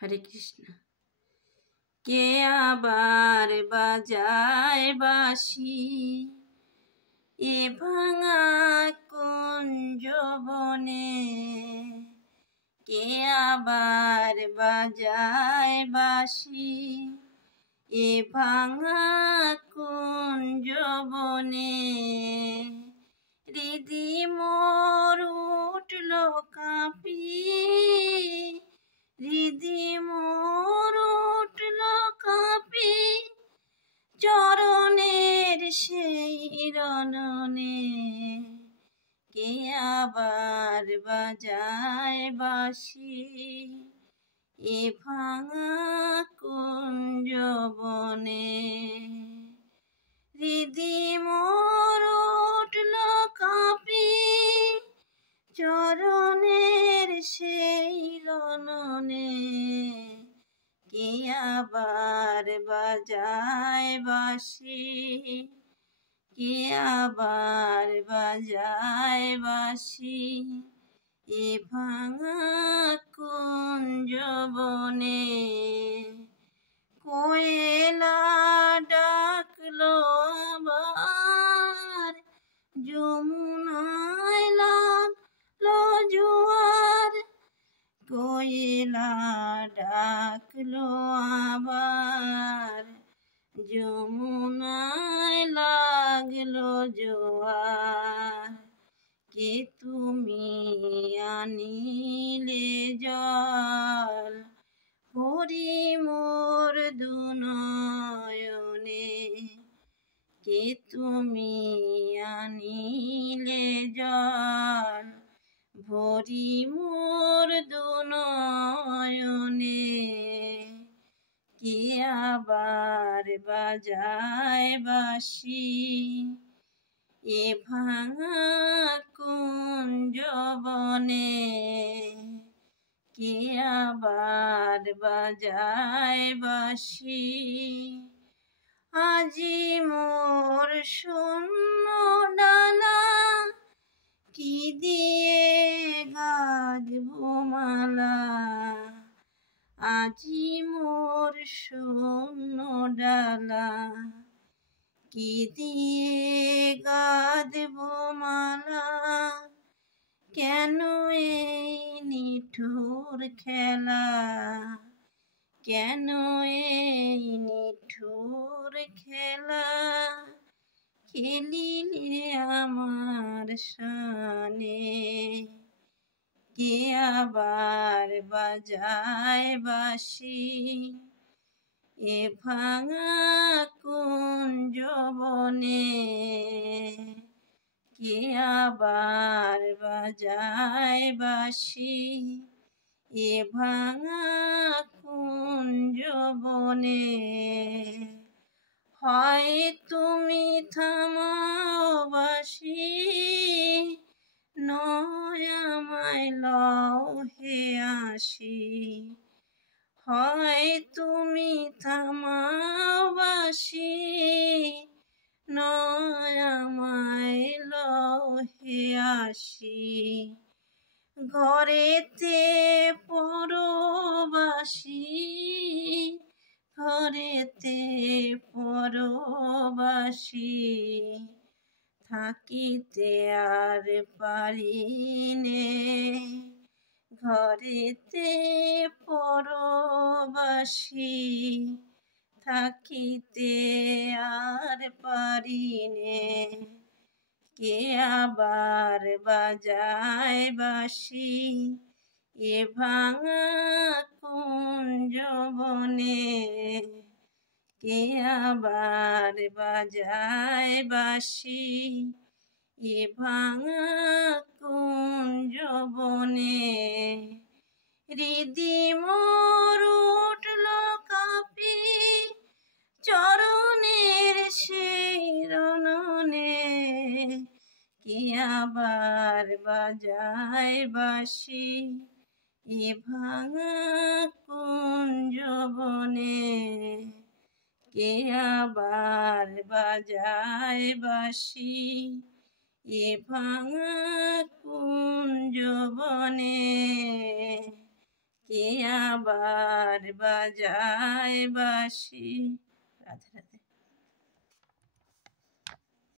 হরে কৃষ্ণ। কে আবার বাজায় বাঁশি এ ভাঙা কুঞ্জ বনে, কে আবার বাজায় বাঁশি এ ভাঙা কুঞ্জ বনে। হৃদি মোর উঠল কাঁপি, হৃদি মোর উঠল কাঁপি, চরণের সেই রণনে, কে আবার বাজায় বাঁশি এ ভাঙা কুঞ্জ বনে। হৃদি মোর উঠল কাঁপি, চরণের সেই রণনে, কে আবার বাজায় বাঁশি, কে আবার বাজায় বাঁশি এ ভাঙা কুঞ্জ বনে। কোয়েলা ডাকলো আবার, যমুনায় লাগলো জোয়ার, কোয়েলা ডাকলো আবার, যমুনায় লাগলো জোয়ার, কে তুমি আনিলে জল ভরি মোর দুনয়নে, কে তুমি আনিলে জল ভরি মোর দুনয়নে, কে আবার বাজায় বাঁশি এ ভাঙা কুঞ্জ বনে, কে আবার বাজায় বাঁশি। আজি মোর শূন্য ডালা, কি দিয়ে গাঁথবো মালা, আজি মোর শূন্য ডালা, কি দিয়ে গাঁথবো মালা, কেন এই নিঠুর খেলা, কেন এই নিঠুর খেলা, খেলিলে আমার সানে, কে আবার বাজায় বাঁশি এ ভাঙা কুঞ্জ বনে, কে আবার বাজায় বাঁশি এ ভাঙা কুঞ্জ বনে। হয় তুমি থামাও বাঁশি, নয় আমায় লও হে আসি, হয় তুমি থামাও বাঁশি, নয় আমায় লও হে আসি, ঘরেতে পরবাসী, ঘরেতে পরবাসী, থাকিতে আর পারিনে, ঘরেতে পরবাসী, থাকিতে আর পারিনে, কে আবার বাজায় বাঁশি এ ভাঙা কুঞ্জ বনে, কে আবার বাজায় বাঁশি এ ভাঙা কুঞ্জ বনে। হৃদি মোর উঠল কাঁপি, চরণের সেই রণনে, কে আবার বাজায় বাঁশি এ ভাঙা কুঞ্জ বনে, কে আবার বাজায় বাঁশি এ ভাঙা কুঞ্জ বনে। কে আবার বাজায় বাঁশি। রাধে রাধে।